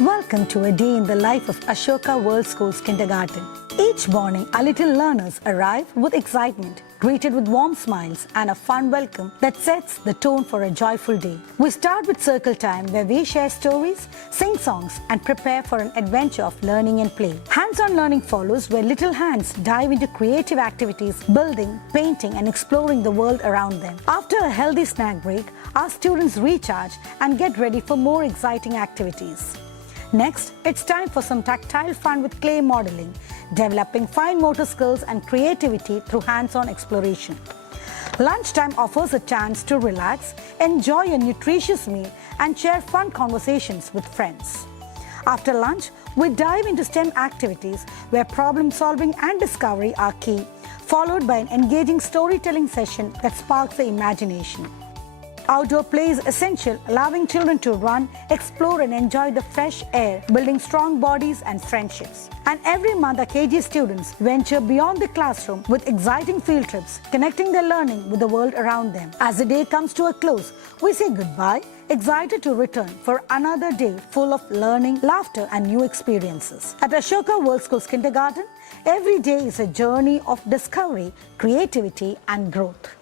Welcome to a day in the life of Ashoka World Schools Kindergarten. Each morning, our little learners arrive with excitement, greeted with warm smiles and a fun welcome that sets the tone for a joyful day. We start with circle time where we share stories, sing songs and prepare for an adventure of learning and play. Hands-on learning follows where little hands dive into creative activities, building, painting and exploring the world around them. After a healthy snack break, our students recharge and get ready for more exciting activities. Next, it's time for some tactile fun with clay modeling, developing fine motor skills and creativity through hands-on exploration. Lunchtime offers a chance to relax, enjoy a nutritious meal and share fun conversations with friends. After lunch, we dive into STEM activities where problem solving and discovery are key, followed by an engaging storytelling session that sparks the imagination. Outdoor play is essential, allowing children to run, explore and enjoy the fresh air, building strong bodies and friendships. And every month our KG students venture beyond the classroom with exciting field trips, connecting their learning with the world around them. As the day comes to a close, we say goodbye, excited to return for another day full of learning, laughter and new experiences. At Ashoka World Schools Kindergarten, every day is a journey of discovery, creativity and growth.